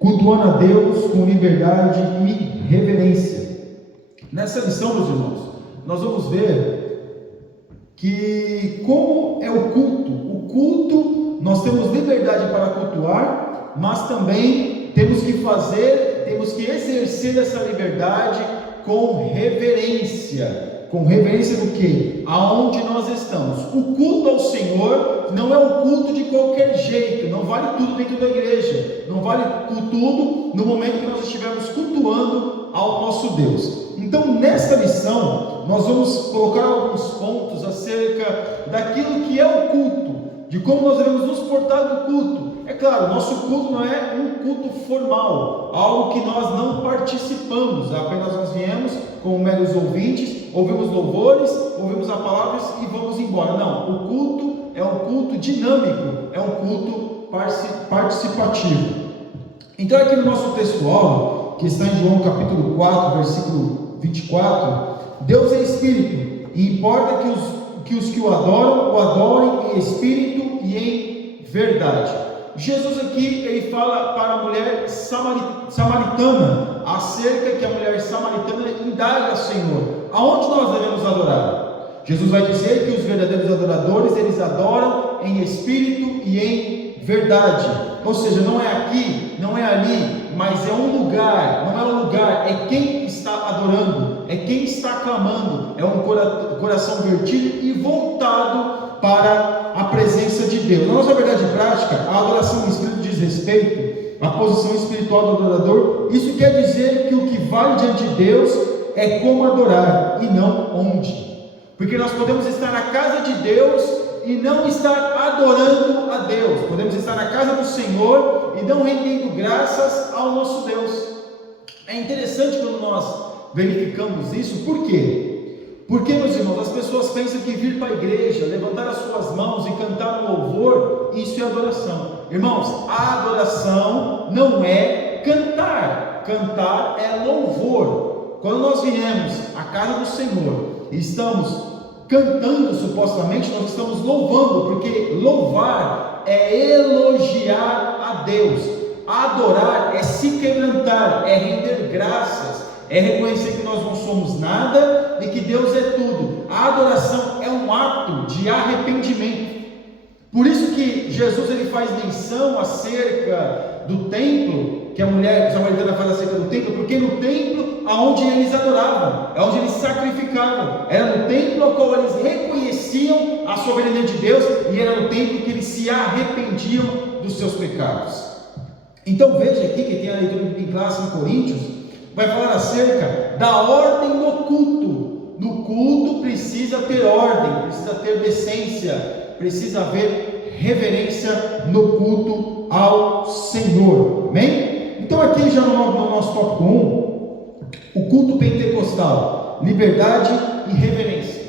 cultuando a Deus com liberdade e reverência. Nessa lição, meus irmãos, nós vamos ver que como é o culto. O culto, nós temos liberdade para cultuar, mas também temos que exercer essa liberdade com reverência. Com reverência do que? Aonde nós estamos. O culto ao Senhor não é um culto de qualquer jeito, não vale tudo dentro da igreja, não vale tudo no momento que nós estivermos cultuando ao nosso Deus. Então, nesta lição, nós vamos colocar alguns pontos acerca daquilo que é o culto, de como nós devemos nos portar no culto. É claro, nosso culto não é um culto formal, algo que nós não participamos, apenas nós viemos como meros ouvintes, ouvimos louvores, ouvimos a palavra e vamos embora. Não, o culto é um culto dinâmico, é um culto participativo. Então aqui no nosso textual, que está em João capítulo 4, versículo 24, Deus é Espírito, e importa que os que o adorem em Espírito e em verdade. Jesus aqui, ele fala para a mulher samaritana, acerca que a mulher samaritana indaga ao Senhor, aonde nós devemos adorar? Jesus vai dizer que os verdadeiros adoradores, eles adoram em espírito e em verdade, ou seja, não é aqui, não é ali, mas é um lugar, não é um lugar, é quem está adorando, é quem está clamando, é um coração vertido e voltado para a presença de Deus. Na nossa verdade prática, a adoração no Espírito diz respeito à posição espiritual do adorador. Isso quer dizer que o que vale diante de Deus é como adorar e não onde, porque nós podemos estar na casa de Deus e não estar adorando a Deus, podemos estar na casa do Senhor e não rendendo graças ao nosso Deus. É interessante quando nós verificamos isso. Por quê? Porque, meus irmãos, as pessoas pensam que vir para a igreja, levantar as suas mãos e cantar um louvor, isso é adoração. Irmãos, a adoração não é cantar, cantar é louvor. Quando nós viemos à casa do Senhor e estamos cantando, supostamente, nós estamos louvando, porque louvar é elogiar a Deus, adorar é se quebrantar, é render graças, é reconhecer que nós não somos nada e que Deus é tudo. A adoração é um ato de arrependimento. Por isso que Jesus ele faz menção acerca do templo, que a mulher samaritana faz acerca do templo, porque no templo aonde eles adoravam, é onde eles sacrificavam, era no templo ao qual eles reconheciam a soberania de Deus, e era no templo que eles se arrependiam dos seus pecados. Então veja aqui, que tem a leitura em classe em Coríntios, vai falar acerca da ordem no culto. No culto precisa ter ordem, precisa ter decência, precisa haver reverência no culto ao Senhor. Amém? Então aqui já no nosso tópico 1, o culto pentecostal, liberdade e reverência.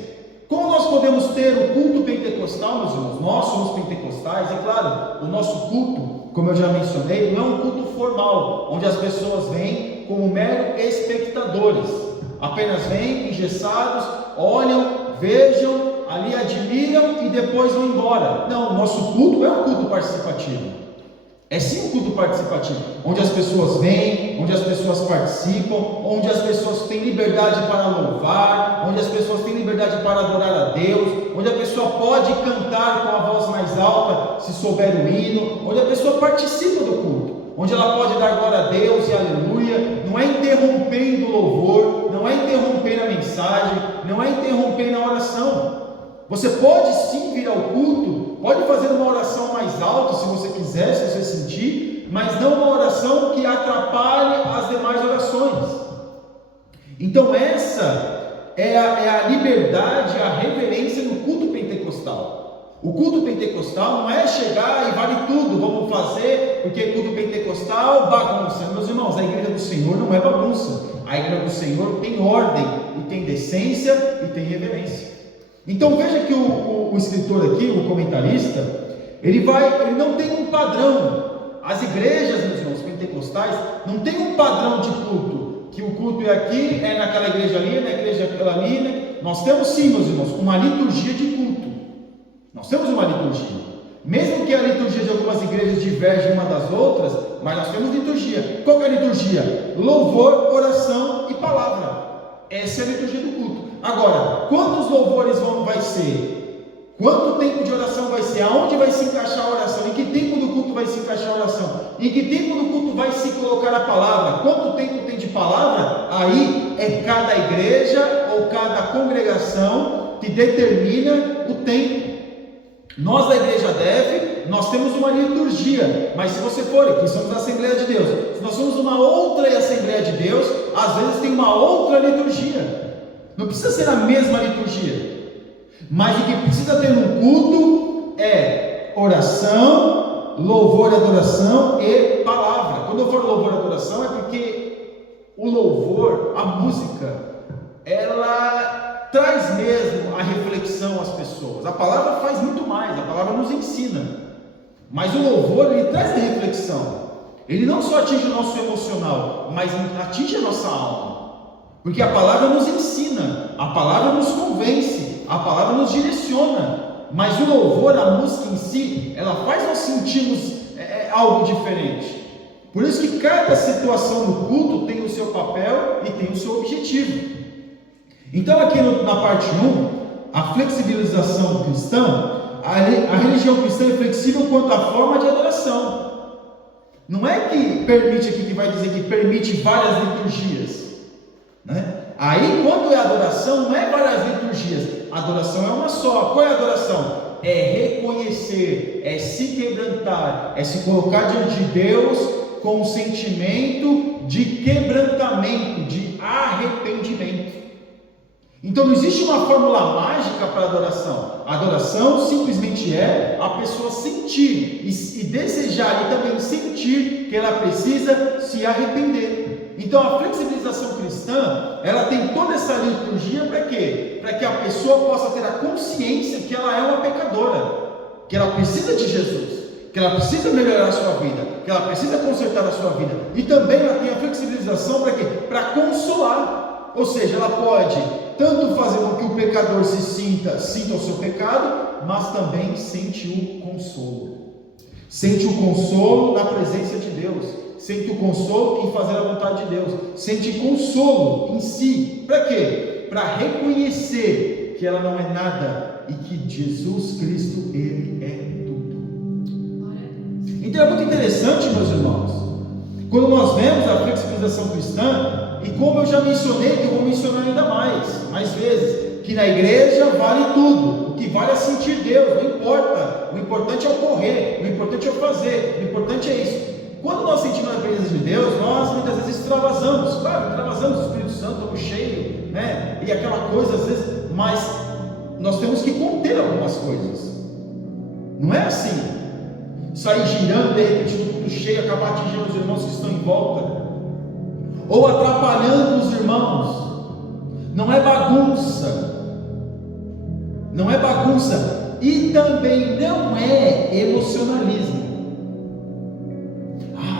Como nós podemos ter o culto pentecostal, meus irmãos? Nós somos pentecostais, é claro, o nosso culto, como eu já mencionei, não é um culto formal, onde as pessoas vêm como mero espectadores, apenas vêm engessados, olham, vejam, ali admiram e depois vão embora. Não, o nosso culto é um culto participativo. É sim um culto participativo, onde as pessoas vêm, onde as pessoas participam, onde as pessoas têm liberdade para louvar, onde as pessoas têm liberdade para adorar a Deus, onde a pessoa pode cantar com a voz mais alta, se souber o hino, onde a pessoa participa do culto, onde ela pode dar glória a Deus e aleluia, não é interrompendo o louvor, não é interrompendo a mensagem, não é interrompendo a oração. Você pode sim vir ao culto, pode fazer uma oração mais alta se você quiser, se você sentir, mas não uma oração que atrapalhe as demais orações. Então essa é a liberdade, a reverência no culto pentecostal. O culto pentecostal não é chegar e vale tudo, vamos fazer, porque culto pentecostal, bagunça. Meus irmãos, a igreja do Senhor não é bagunça. A igreja do Senhor tem ordem, e tem decência, e tem reverência. Então veja que o escritor aqui, o comentarista, ele não tem um padrão. As igrejas, meus irmãos, pentecostais, não tem um padrão de culto, que o culto é aqui, é naquela igreja ali, na igreja aquela ali, né? Nós temos sim, meus irmãos, uma liturgia de culto. Nós temos uma liturgia. Mesmo que a liturgia de algumas igrejas divergem uma das outras, mas nós temos liturgia. Qual que é a liturgia? Louvor, oração e palavra. Essa é a liturgia do culto. Agora, quantos louvores vai ser? Quanto tempo de oração vai ser? Aonde vai se encaixar a oração? Em que tempo do culto vai se encaixar a oração? Em que tempo do culto vai se colocar a palavra? Quanto tempo tem de palavra? Aí é cada igreja ou cada congregação que determina o tempo. Nós da igreja nós temos uma liturgia, mas se você for aqui, somos a Assembleia de Deus, se nós somos uma outra Assembleia de Deus, às vezes tem uma outra liturgia. Não precisa ser a mesma liturgia, mas o que precisa ter no culto é oração, louvor e adoração e palavra. Quando eu falo louvor e adoração, é porque o louvor, a música, ela traz mesmo a reflexão às pessoas. A palavra faz muito mais, a palavra nos ensina, mas o louvor, ele traz a reflexão. Ele não só atinge o nosso emocional, mas atinge a nossa alma, porque a palavra nos ensina, a palavra nos convence, a palavra nos direciona, mas o louvor, a música em si, ela faz nós sentirmos algo diferente. Por isso que cada situação no culto tem o seu papel e tem o seu objetivo. Então aqui na parte 1, a flexibilização cristã, a religião cristã é flexível quanto à forma de adoração. Não é que permite aqui, que vai dizer que permite várias liturgias, né? Aí quando é adoração, não é várias liturgias, a adoração é uma só. Qual é a adoração? É reconhecer, é se quebrantar, é se colocar diante de Deus com um sentimento de quebrantamento, de arrependimento. Então não existe uma fórmula mágica para a adoração. A adoração simplesmente é a pessoa sentir e desejar e também sentir que ela precisa se arrepender. Então a flexibilização cristã, ela tem toda essa liturgia para quê? Para que a pessoa possa ter a consciência que ela é uma pecadora, que ela precisa de Jesus, que ela precisa melhorar a sua vida, que ela precisa consertar a sua vida. E também ela tem a flexibilização para quê? Para consolar. Ou seja, ela pode tanto fazer com que o pecador sinta o seu pecado, mas também sente o consolo. Sente o consolo na presença de Deus. Sente o consolo em fazer a vontade de Deus. Sente consolo em si. Para quê? Para reconhecer que ela não é nada e que Jesus Cristo, Ele é tudo. Então é muito interessante, meus irmãos, quando nós vemos a flexibilização cristã. E como eu já mencionei, que eu vou mencionar ainda mais vezes, que na igreja vale tudo, o que vale é sentir Deus, não importa, o importante é o correr, o importante é o fazer, o importante é isso. Quando nós sentimos a presença de Deus, nós muitas vezes extravasamos, claro, extravasamos o Espírito Santo, estamos cheios, né? E aquela coisa às vezes, mas nós temos que conter algumas coisas, não é assim, sair girando de repente no culto cheio, acabar atingindo os irmãos que estão em volta, ou atrapalhando os irmãos. Não é bagunça, não é bagunça, e também não é emocionalismo.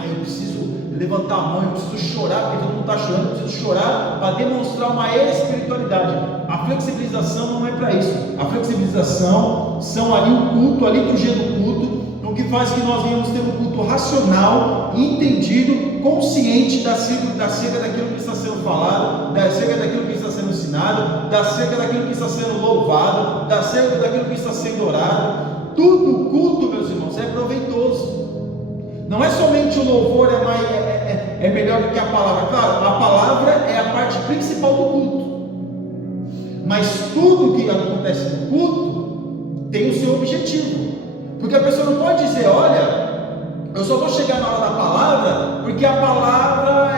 Eu preciso levantar a mão, eu preciso chorar porque todo mundo está chorando, eu preciso chorar para demonstrar uma espiritualidade. A flexibilização não é para isso. A flexibilização são ali o culto, a liturgia do culto, o que faz que nós venhamos ter um culto racional, entendido, consciente da cerca daquilo que está sendo falado, da cerca daquilo que está sendo ensinado, da cerca daquilo que está sendo louvado, da cerca daquilo que está sendo orado. Tudo culto, meus irmãos, é proveitoso. Não é somente o louvor é melhor do que a palavra. Claro, a palavra é a parte principal do culto, mas tudo que acontece no culto tem o seu objetivo. Porque a pessoa não pode dizer, olha, eu só vou chegar na hora da palavra, porque a palavra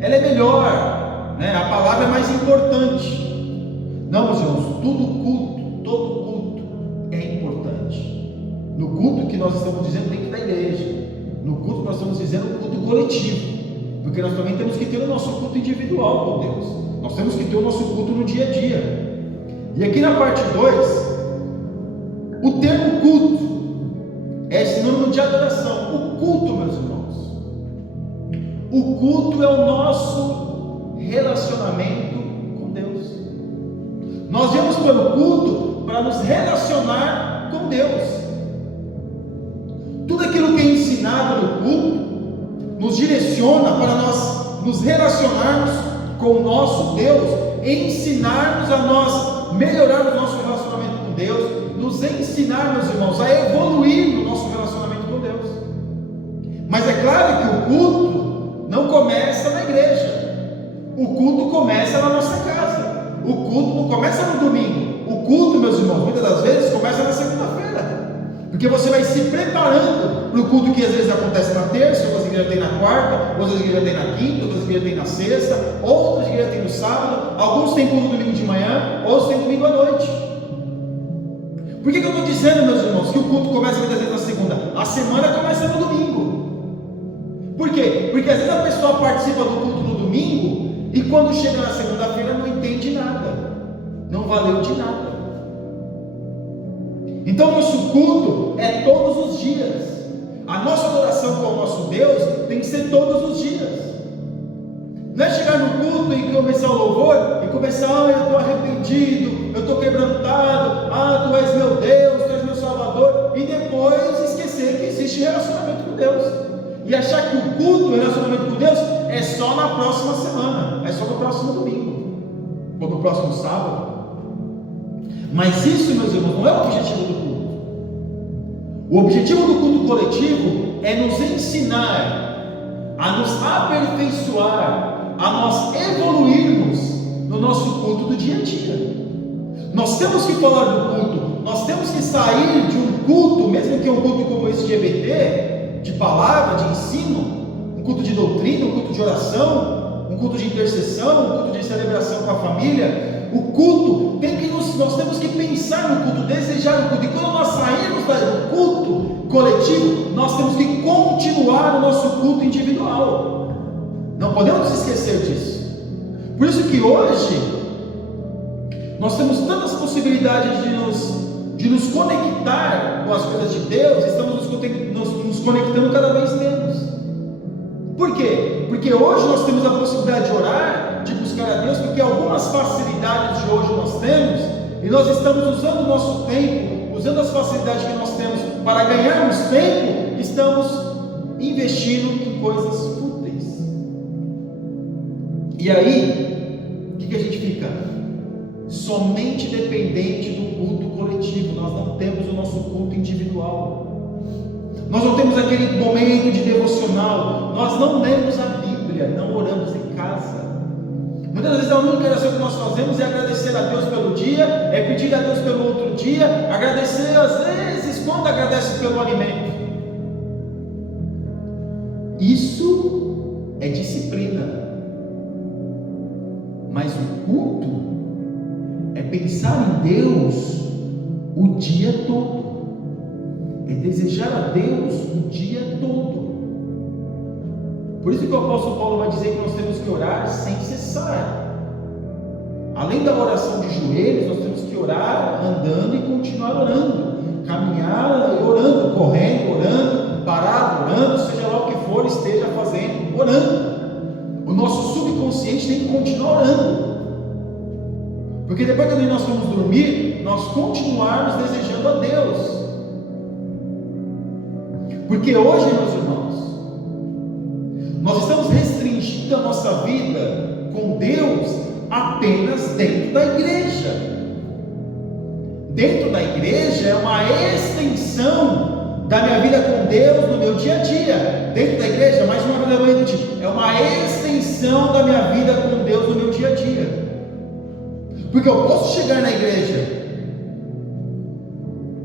ela é melhor, né? A palavra é mais importante. Não, meus irmãos, todo culto é importante. No culto que nós estamos dizendo tem que ir da igreja. No culto que nós estamos dizendo culto coletivo, porque nós também temos que ter o nosso culto individual com Deus. Nós temos que ter o nosso culto no dia a dia. E aqui na parte 2, o termo culto é sinônimo de adoração. O culto, meus irmãos, o culto é o nosso relacionamento com Deus. Nós viemos para o culto para nos relacionar com Deus. Tudo aquilo que é ensinado no culto nos direciona para nós nos relacionarmos com o nosso Deus, ensinarmos a nós melhorarmos o nosso relacionamento com Deus, nos ensinar, meus irmãos, a evoluir no nosso relacionamento com Deus. Mas é claro que o culto não começa na igreja, o culto começa na nossa casa, o culto não começa no domingo, o culto, meus irmãos, muitas das vezes começa na segunda-feira, porque você vai se preparando para o culto que às vezes acontece na terça, outras igrejas tem na quarta, outras igrejas tem na quinta, outras igrejas tem na sexta, outras igrejas tem no sábado, alguns têm culto domingo de manhã, outros têm domingo à noite. Por que eu estou dizendo, meus irmãos, que o culto começa muitas vezes na segunda? A semana começa no domingo. Por quê? Porque às vezes a pessoa participa do culto no domingo e quando chega na segunda-feira não entende nada, não valeu de nada. Então o nosso culto é todos os dias. A nossa adoração com o nosso Deus tem que ser todos os dias. Não é chegar no culto e começar o louvor e começar, eu estou arrependido, eu estou quebrantado, tu és meu Deus, tu és meu Salvador, e depois esquecer que existe relacionamento com Deus, e achar que o culto, o relacionamento com Deus é só na próxima semana, é só no próximo domingo, ou no próximo sábado. Mas isso, meus irmãos, não é o objetivo do culto. O objetivo do culto coletivo é nos ensinar a nos aperfeiçoar, a nós evoluirmos no nosso culto do dia a dia. Nós temos que falar do culto, nós temos que sair de um culto, mesmo que um culto como esse de EBT, de palavra, de ensino, um culto de doutrina, um culto de oração, um culto de intercessão, um culto de celebração com a família. O culto nós temos que pensar no culto, desejar o culto, e quando nós sairmos do culto coletivo, nós temos que continuar o nosso culto individual. Não podemos esquecer disso. Por isso que hoje nós temos tantas possibilidades de nos conectar com as coisas de Deus, estamos nos conectando cada vez menos. Por quê? Porque hoje nós temos a possibilidade de orar, de buscar a Deus, porque algumas facilidades de hoje nós temos, e nós estamos usando o nosso tempo, usando as facilidades que nós temos para ganharmos tempo, estamos investindo em coisas fúteis. E aí, o que a gente fica? Somente dependente do culto coletivo. Nós não temos o nosso culto individual. Nós não temos aquele momento de devocional. Nós não lemos a Bíblia, não oramos em casa. Muitas vezes a única oração que nós fazemos é agradecer a Deus pelo dia, é pedir a Deus pelo outro dia, agradecer às vezes quando agradece pelo alimento. Isso é disciplina. Mas o culto é pensar em Deus o dia todo, é desejar a Deus o dia todo. Por isso que o apóstolo Paulo vai dizer que nós temos que orar sem cessar. Além da oração de joelhos, nós temos que orar andando e continuar orando, caminhar orando, correndo orando, parado orando, seja lá o que for esteja fazendo, orando. O nosso subconsciente tem que continuar orando, porque depois que nós vamos dormir, nós continuarmos desejando a Deus. Porque hoje, meus irmãos, nós estamos restringindo a nossa vida com Deus apenas dentro da igreja. Dentro da igreja é uma extensão da minha vida com Deus no meu dia a dia. Dentro da igreja, mais uma vez eu vou repetir, é uma extensão da minha vida com Deus no meu dia a dia. Porque eu posso chegar na igreja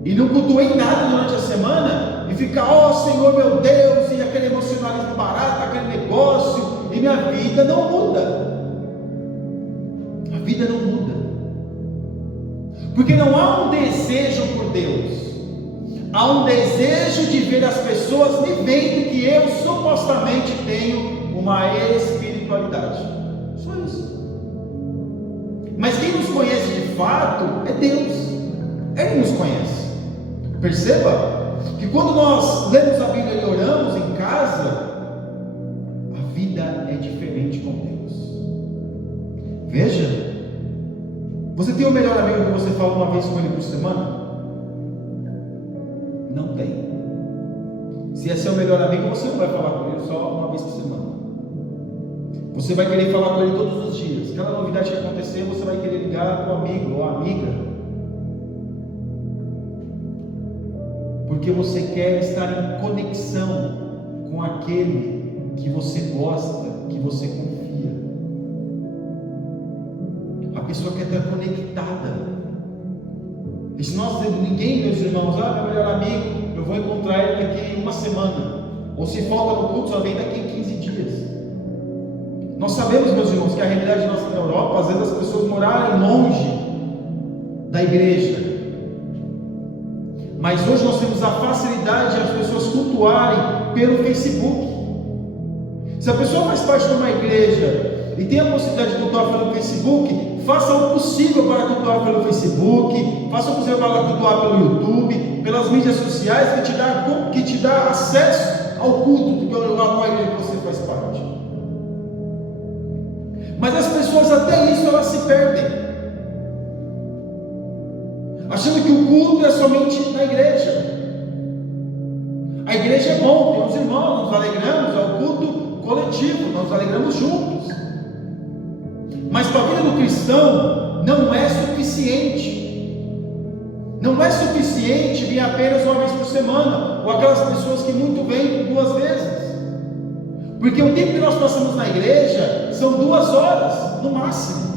e não cultuei nada durante a semana e ficar, Senhor meu Deus, e aquele emocionalismo barato, aquele negócio, e minha vida não muda. A vida não muda, porque não há um desejo por Deus, há um desejo de ver as pessoas me vendo que eu supostamente tenho uma espiritualidade. Só isso. Mas quem nos conhece de fato é Deus. Ele nos conhece. Perceba que quando nós lemos a Bíblia e oramos em casa, a vida é diferente com Deus. Veja, você tem o melhor amigo que você fala uma vez com ele por semana? Não tem. Se esse é o melhor amigo, você não vai falar com ele só uma vez por semana. Você vai querer falar com ele todos os dias. Cada novidade que acontecer, você vai querer ligar para o amigo ou a amiga. Porque você quer estar em conexão com aquele que você gosta, que você confia. A pessoa quer estar conectada. E se nós temos ninguém, meus irmãos, meu melhor amigo, eu vou encontrar ele daqui uma semana. Ou se falta no culto, só vem daqui 15 dias. Nós sabemos, meus irmãos, que a realidade nossa na Europa, às vezes as pessoas morarem longe da igreja. Mas hoje nós temos a facilidade de as pessoas cultuarem pelo Facebook. Se a pessoa faz parte de uma igreja e tem a possibilidade de cultuar pelo Facebook, faça o possível para cultuar pelo Facebook, faça o possível para cultuar pelo YouTube, pelas mídias sociais que te dá acesso ao culto do qual a igreja que você faz parte. Mas as pessoas até isso elas se perdem, achando que o culto é somente na igreja. A igreja é bom, tem os irmãos, nos alegramos, é o culto coletivo, nós nos alegramos juntos. Mas para a vida do cristão não é suficiente. Não é suficiente vir apenas uma vez por semana, ou aquelas pessoas que muito vêm 2 vezes. Porque o tempo que nós passamos na igreja são 2 horas, no máximo.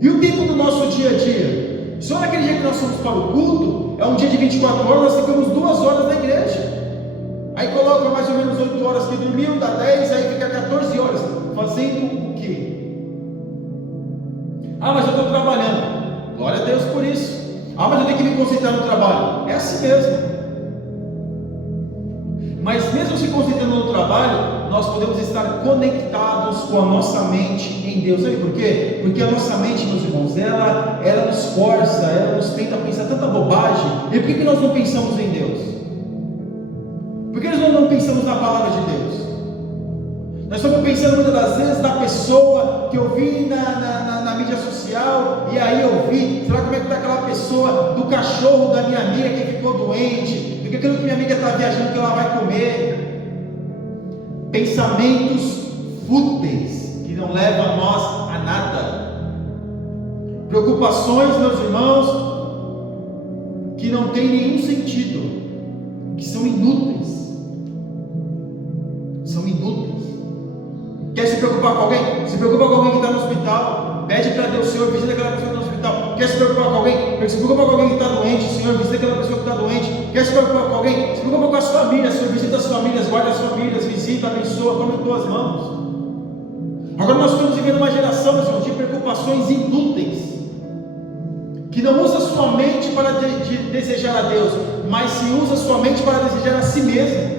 E o tempo do nosso dia a dia? Só naquele dia que nós fomos para o culto, é um dia de 24 horas, nós ficamos 2 horas na igreja. Aí coloca mais ou menos 8 horas que dormiu, dá 10, aí fica 14 horas. Fazendo o quê? Mas eu estou trabalhando. Glória a Deus por isso. Mas eu tenho que me concentrar no trabalho. É assim mesmo. Mas mesmo se concentrando no trabalho, nós podemos estar conectados com a nossa mente em Deus. Sabe por quê? Porque a nossa mente, meus irmãos, ela nos força, ela nos tenta pensar tanta bobagem. E por que nós não pensamos em Deus? Por que nós não pensamos na palavra de Deus? Nós estamos pensando muitas das vezes na pessoa que eu vi na mídia social, e aí eu vi, será como é que está aquela pessoa do cachorro da minha amiga que ficou doente, porque aquilo que minha amiga está viajando que ela vai comer. Pensamentos fúteis que não levam a nós a nada. Preocupações, meus irmãos, que não têm nenhum sentido, que são inúteis. São inúteis. Quer se preocupar com alguém? Se preocupa com alguém que está no hospital. Pede para Deus, Senhor, visita aquela pessoa que está no hospital. Quer se preocupar com alguém? Se preocupa com alguém que está doente. Senhor, visita aquela pessoa que está doente. Quer se preocupar com alguém? Se preocupa com as famílias. Senhor, visita as famílias, guarda as famílias, visita, abençoa, toma em tuas mãos. Agora nós estamos vivendo uma geração, meus irmãos, de preocupações inúteis, que não usa sua mente para desejar a Deus, mas se usa sua mente para desejar a si mesmo.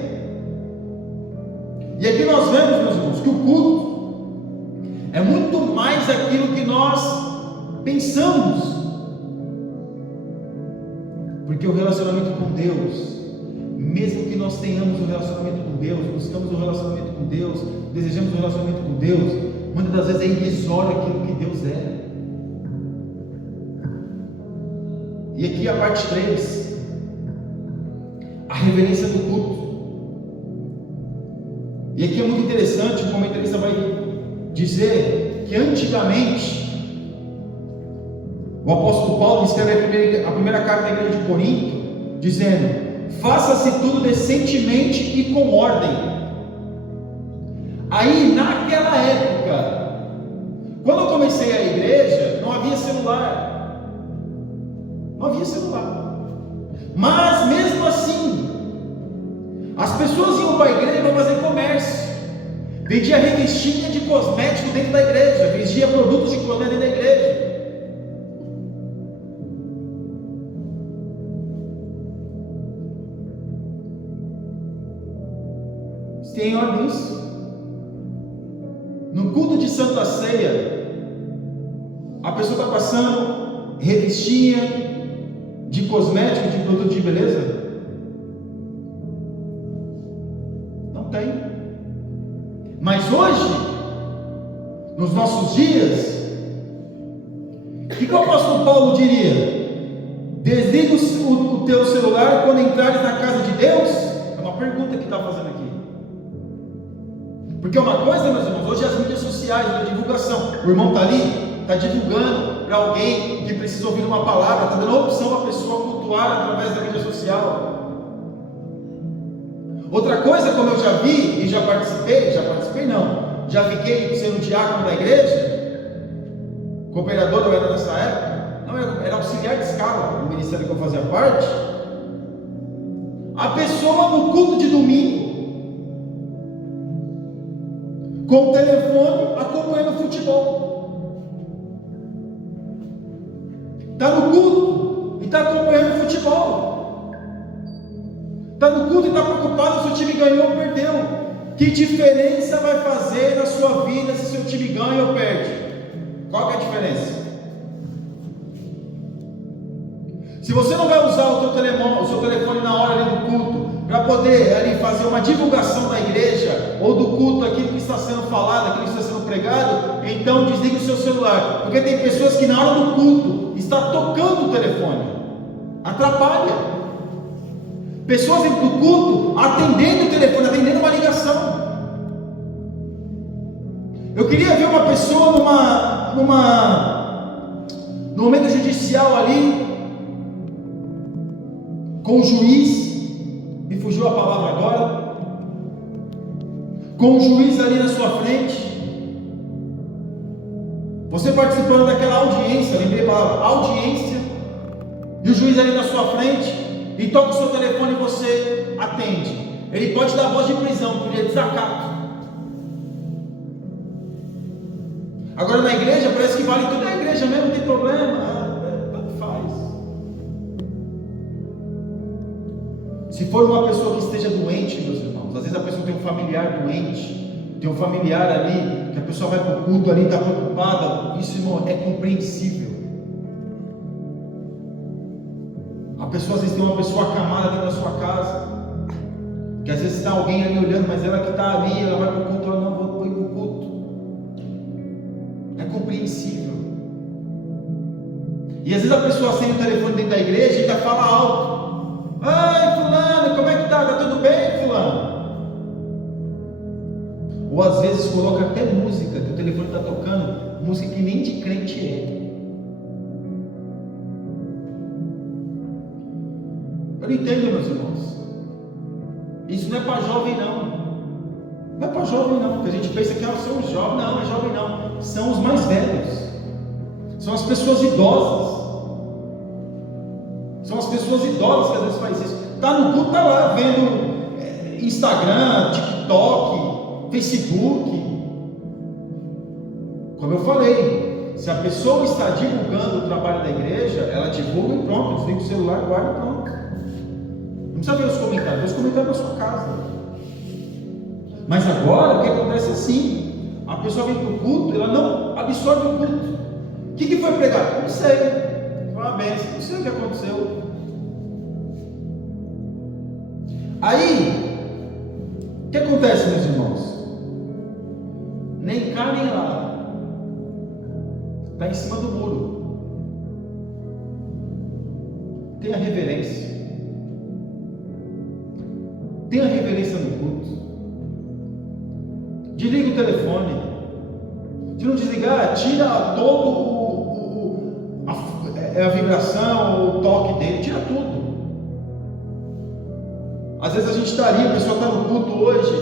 E aqui nós vemos, meus irmãos, que o culto é muito mais aquilo que nós pensamos. Porque o relacionamento com Deus, mesmo que nós tenhamos um relacionamento com Deus, buscamos um relacionamento com Deus, desejamos um relacionamento com Deus, muitas das vezes é irrisório aquilo que Deus é. E aqui a parte 3, a reverência do culto. E aqui é muito interessante, o comentarista vai dizer que antigamente o apóstolo Paulo escreve a primeira carta da igreja de Corinto, dizendo: faça-se tudo decentemente e com ordem. Aí naquela época, quando eu comecei a igreja, não havia celular. Não havia celular. Mas mesmo assim, as pessoas iam para a igreja para fazer comércio. Vendia revistinha de cosmético dentro da igreja, vendia produtos de cosmético dentro da igreja. Você tem ordem nisso? No culto de Santa Ceia, a pessoa está passando revistinha de cosmético, de produto de beleza? Não tem. Mas hoje, nos nossos dias, o que o apóstolo Paulo diria? Desliga o teu celular quando entrares na casa de Deus. Porque uma coisa, meus irmãos, hoje as mídias sociais, a divulgação, o irmão está ali, está divulgando para alguém que precisa ouvir uma palavra, está dando a opção para a pessoa cultuar através da mídia social. Outra coisa, como eu já vi e já participei não, já fiquei sendo diácono da igreja, cooperador eu era nessa época, não, era auxiliar de escala, no ministério que eu fazia parte. A pessoa no culto de domingo, com o telefone acompanhando futebol, está no culto e está acompanhando futebol, está no culto e está preocupado se o time ganhou ou perdeu. Que diferença vai fazer na sua vida se seu time ganha ou perde? Qual que é a diferença? Se você não vai usar o seu telefone na hora ali do culto, para poder ali fazer uma divulgação da igreja, ou do culto, aquilo que está sendo falado, aquilo que está sendo pregado, então desligue o seu celular, porque tem pessoas que na hora do culto, está tocando o telefone, atrapalha, pessoas dentro do culto, atendendo o telefone, atendendo uma ligação. Eu queria ver uma pessoa no momento judicial ali, com o juiz, me fugiu a palavra agora, com o juiz ali na sua frente, você participando daquela audiência, lembrei a palavra, audiência, e o juiz ali na sua frente, e toca o seu telefone e você atende. Ele pode dar voz de prisão, por desacato. Agora na igreja, parece que vale tudo na igreja mesmo, não tem problema, tanto faz. Se for uma pessoa que esteja doente, meus irmãos, às vezes a pessoa tem um familiar doente, tem um familiar ali, que a pessoa vai para o culto ali, está preocupada, isso, irmão, é compreensível. A pessoa, às vezes, tem uma pessoa acamada dentro da sua casa, que às vezes está alguém ali olhando, mas ela que está ali, ela vai para o culto, ela não vou ir para o culto. É compreensível. E às vezes a pessoa acende o telefone dentro da igreja e ainda fala alto. Ai, fulano, como é que tá? Tá tudo bem, fulano? Ou às vezes coloca até música, que o telefone está tocando, música que nem de crente é. Eu não entendo, meus irmãos. Isso não é para jovem, não. Não é para jovem, não. Porque a gente pensa que são os jovens. Não, não é jovem, não. São os mais velhos. São as pessoas idosas. São as pessoas idosas que às vezes fazem isso. Está no culto, está lá vendo Instagram, TikTok, Facebook. Como eu falei, se a pessoa está divulgando o trabalho da igreja, ela divulga e pronto, desliga o celular, guarda e pronto. Não precisa ver os comentários na sua casa. Mas agora o que acontece é assim: a pessoa vem para o culto, ela não absorve o culto. O que foi pregado? Não sei. Foi uma bênção, não sei o que aconteceu. Aí, o que acontece, meus irmãos? Nem cá nem lá, está em cima do muro. Tenha reverência. Tenha reverência no culto. Desliga o telefone. Se não desligar, tira todo a vibração, o toque dele, tira tudo. Às vezes a gente está ali, a pessoa está no culto hoje,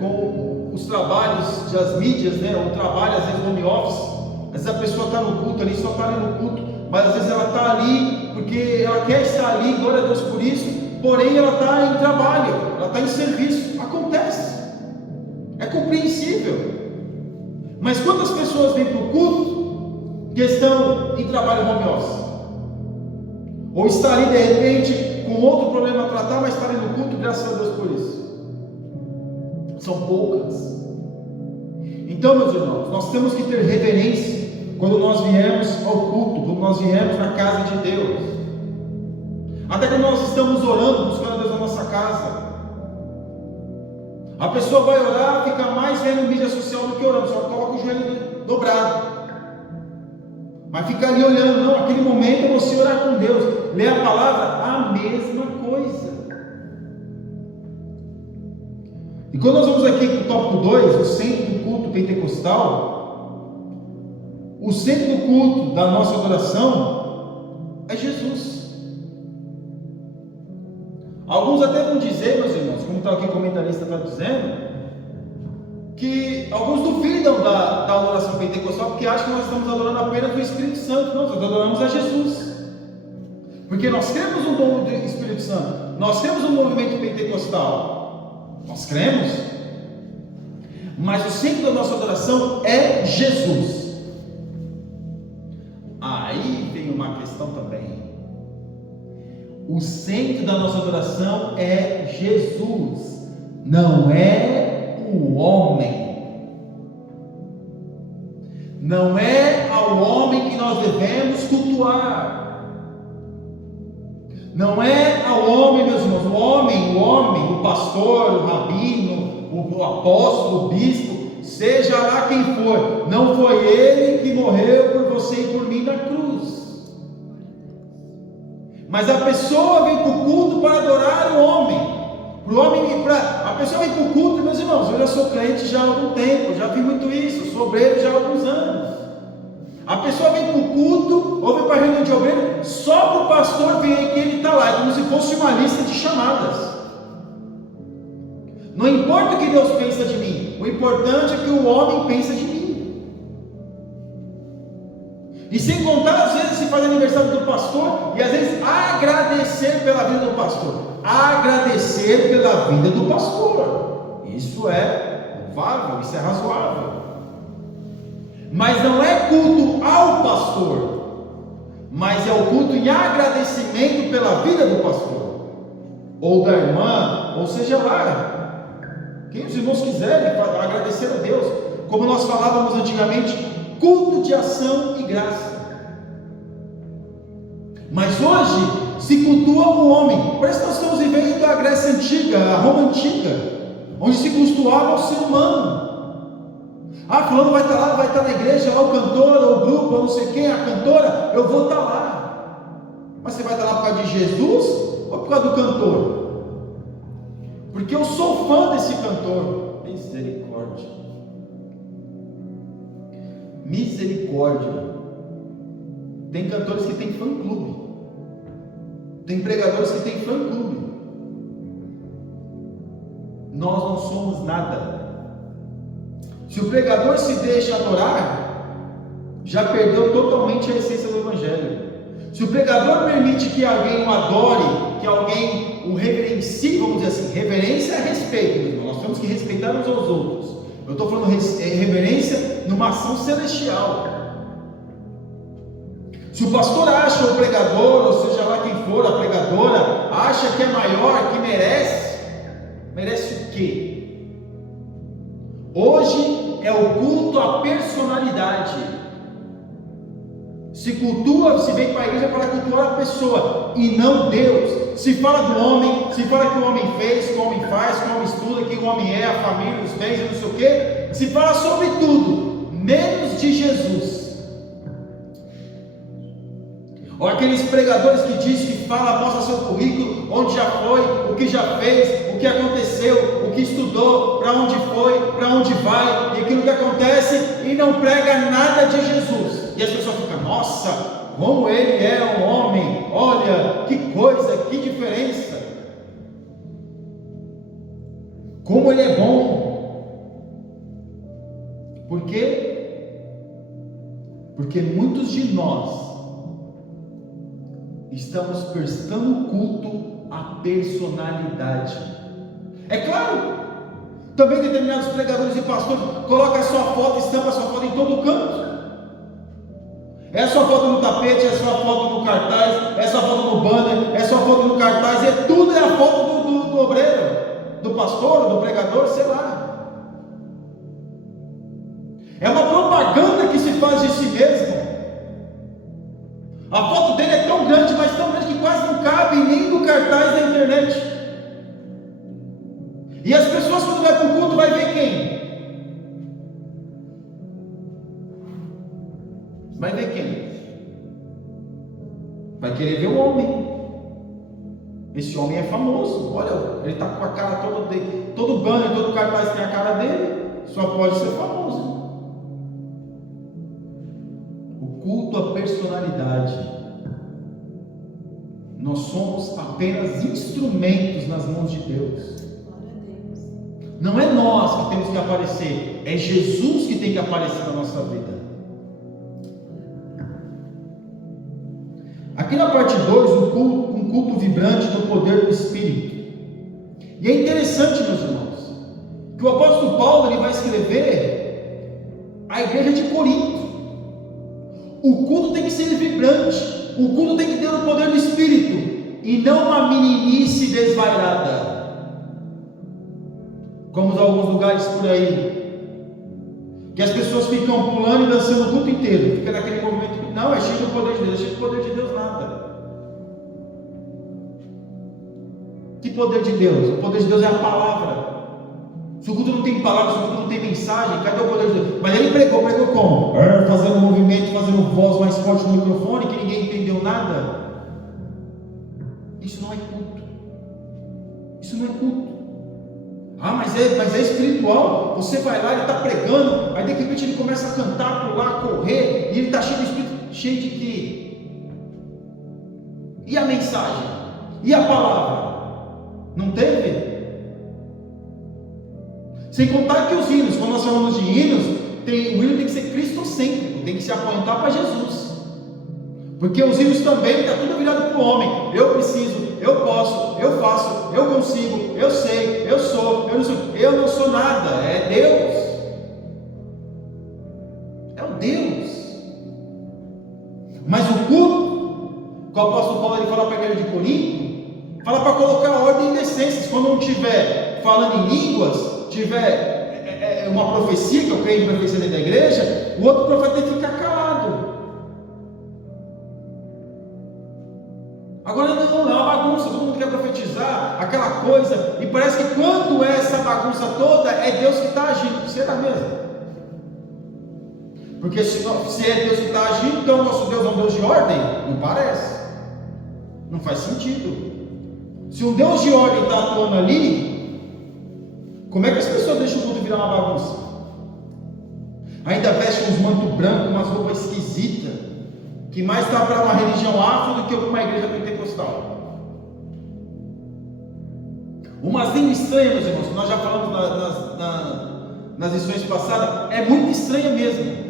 com os trabalhos das mídias, né? O trabalho, às vezes, home office. Às vezes a pessoa está no culto ali, só está ali no culto, mas às vezes ela está ali porque ela quer estar ali, glória a Deus por isso, porém ela está em trabalho, ela está em serviço. Acontece, é compreensível. Mas quantas pessoas vêm para o culto que estão em trabalho home office? Ou está ali de repente com outro problema a tratar, mas está ali no culto, graças a Deus por isso. São poucas. Então, meus irmãos, nós temos que ter reverência quando nós viemos ao culto, quando nós viemos na casa de Deus. Até quando nós estamos orando, buscando a Deus na nossa casa. A pessoa vai orar, fica mais vendo mídia social do que orando, só coloca o joelho dobrado. Mas fica ali olhando, não, aquele momento é você orar com Deus, ler a palavra, a mesma coisa. E quando nós vamos aqui para o tópico 2, o centro do culto pentecostal, o centro do culto da nossa adoração é Jesus. Alguns até vão dizer, meus irmãos, como está aqui o comentarista está dizendo, que alguns duvidam da adoração pentecostal, porque acham que nós estamos adorando apenas o Espírito Santo. Não, nós adoramos a Jesus, porque nós cremos no dom do Espírito Santo, nós temos um movimento pentecostal, nós cremos, mas o centro da nossa adoração é Jesus. Aí vem uma questão também. O centro da nossa adoração é Jesus, não é o homem. Não é ao homem que nós devemos cultuar. Não é ao homem, meus irmãos. O homem, o pastor, o rabino, o apóstolo, o bispo, seja lá quem for, não foi ele que morreu por você e por mim na cruz. Mas a pessoa vem para o culto para adorar o homem. A pessoa vem para o culto, meus irmãos, eu já sou crente já há algum tempo, já vi muito isso, sou obreiro já há alguns anos. A pessoa vem para o culto, ou vem para a reunião de obreiro, só para o pastor ver que ele está lá, como se fosse uma lista de chamadas. Não importa o que Deus pensa de mim, o importante é que o homem pensa de mim. E sem contar, às vezes se faz aniversário do pastor, e às vezes agradecer pela vida do pastor. Agradecer pela vida do pastor. Isso é louvável, isso é razoável. Mas não é culto ao pastor, mas é o culto em agradecimento pela vida do pastor, ou da irmã, ou seja lá, quem os irmãos quiserem agradecer a Deus, como nós falávamos antigamente, culto de ação e graça. Mas hoje se cultua o homem. Parece que nós estamos vivendo a Grécia Antiga, a Roma Antiga, onde se cultuava o ser humano. Fulano vai estar lá, vai estar na igreja, lá o cantor, ou o grupo, ou não sei quem, a cantora, eu vou estar lá. Mas você vai estar lá por causa de Jesus, ou por causa do cantor? Porque eu sou fã desse cantor. Misericórdia. Misericórdia. Tem cantores que têm fã-clube, tem pregadores que têm fã-clube. Nós não somos nada. Se o pregador se deixa adorar, já perdeu totalmente a essência do Evangelho. Se o pregador permite que alguém o adore, que alguém o reverencie, vamos dizer assim, reverência é respeito, meu irmão. Nós temos que respeitar uns aos outros. Eu estou falando reverência numa ação celestial. Se o pastor acha, o pregador, ou seja lá quem for, a pregadora, acha que é maior, que merece o quê? Hoje é o culto à personalidade. Se cultua, se vem para a igreja para cultuar a pessoa e não Deus. Se fala do homem, se fala que o homem fez, que o homem faz, que o homem estuda, que o homem é, a família, os bens, não sei o quê. Se fala sobre tudo, menos de Jesus. Ou aqueles pregadores que dizem, que fala, mostra seu currículo, onde já foi, o que já fez, o que aconteceu, o que estudou, para onde foi, para onde vai, e aquilo que acontece, e não prega nada de Jesus. E as pessoas ficam, nossa, como ele é um homem, olha, que coisa, que diferença. Como ele é bom. Por quê? Porque muitos de nós estamos prestando culto à personalidade. É claro, também determinados pregadores e pastores colocam a sua foto, estampa a sua foto em todo canto. É a sua foto no tapete, é a sua foto no cartaz, é a sua foto no banner, é a sua foto no cartaz, tudo é a foto do obreiro, do pastor, do pregador, sei lá. É uma propaganda que se faz de si mesmo. A foto dele é tão grande, mas tão grande que quase não cabe nem no cartaz da internet. E as pessoas, quando vai para o culto, vai ver quem? Vai ver quem? Vai querer ver o homem. esse homem é famoso, olha, ele está com a cara toda dele, todo banner, todo cartaz tem a cara dele, só pode ser famoso. O culto à personalidade. Nós somos apenas instrumentos nas mãos de Deus. Não é nós que temos que aparecer, é Jesus que tem que aparecer na nossa vida. Aqui na parte 2, um culto vibrante do poder do Espírito. E é interessante, meus irmãos, que o apóstolo Paulo ele vai escrever a igreja de Corinto. O culto tem que ser vibrante, o culto tem que ter o poder do Espírito, e não uma meninice desvairada, como em alguns lugares por aí, que as pessoas ficam pulando e dançando o culto inteiro, fica naquele movimento, não, é cheio do poder de Deus, é cheio do poder de Deus nada. Que poder de Deus? O poder de Deus é a palavra. Se o culto não tem palavra, se o culto não tem mensagem, cadê o poder de Deus? Mas ele pregou como? Fazendo movimento, fazendo voz mais forte no microfone, que ninguém entendeu nada. Isso não é culto. Isso não é culto. Ah, mas é espiritual. Você vai lá, ele está pregando, aí de repente ele começa a cantar, pular, correr, e ele está cheio de espírito. Cheio de quê? E a mensagem? E a palavra? Não teve? Sem contar que os hinos, quando nós falamos de hinos, o hino tem que ser cristocêntrico, tem que se apontar para Jesus. Porque os hinos também está tudo virado para o homem. Eu preciso, eu posso, eu faço, eu consigo, eu sei, eu sou, eu não sou nada. É Deus. É o Deus. Mas o culto, que o apóstolo Paulo ele fala para a igreja de Corinto, fala para colocar ordem e decências. Quando não estiver falando em línguas, tiver uma profecia, que eu creio em profecia dentro da igreja, o outro profeta tem que ficar calado. Agora não é uma bagunça, todo mundo quer profetizar, aquela coisa, e parece que quando é essa bagunça toda, é Deus que está agindo. Será mesmo? Porque se é Deus que está agindo, então o nosso Deus é um Deus de ordem? Não parece. Não faz sentido. Se um Deus de ordem está atuando ali, como é que as pessoas deixam o mundo virar uma bagunça? Ainda vestem uns mantos brancos, umas roupas esquisitas, que mais está para uma religião afro do que para uma igreja pentecostal. Umas línguas estranhas, meus irmãos, que nós já falamos nas lições passadas, é muito estranha mesmo.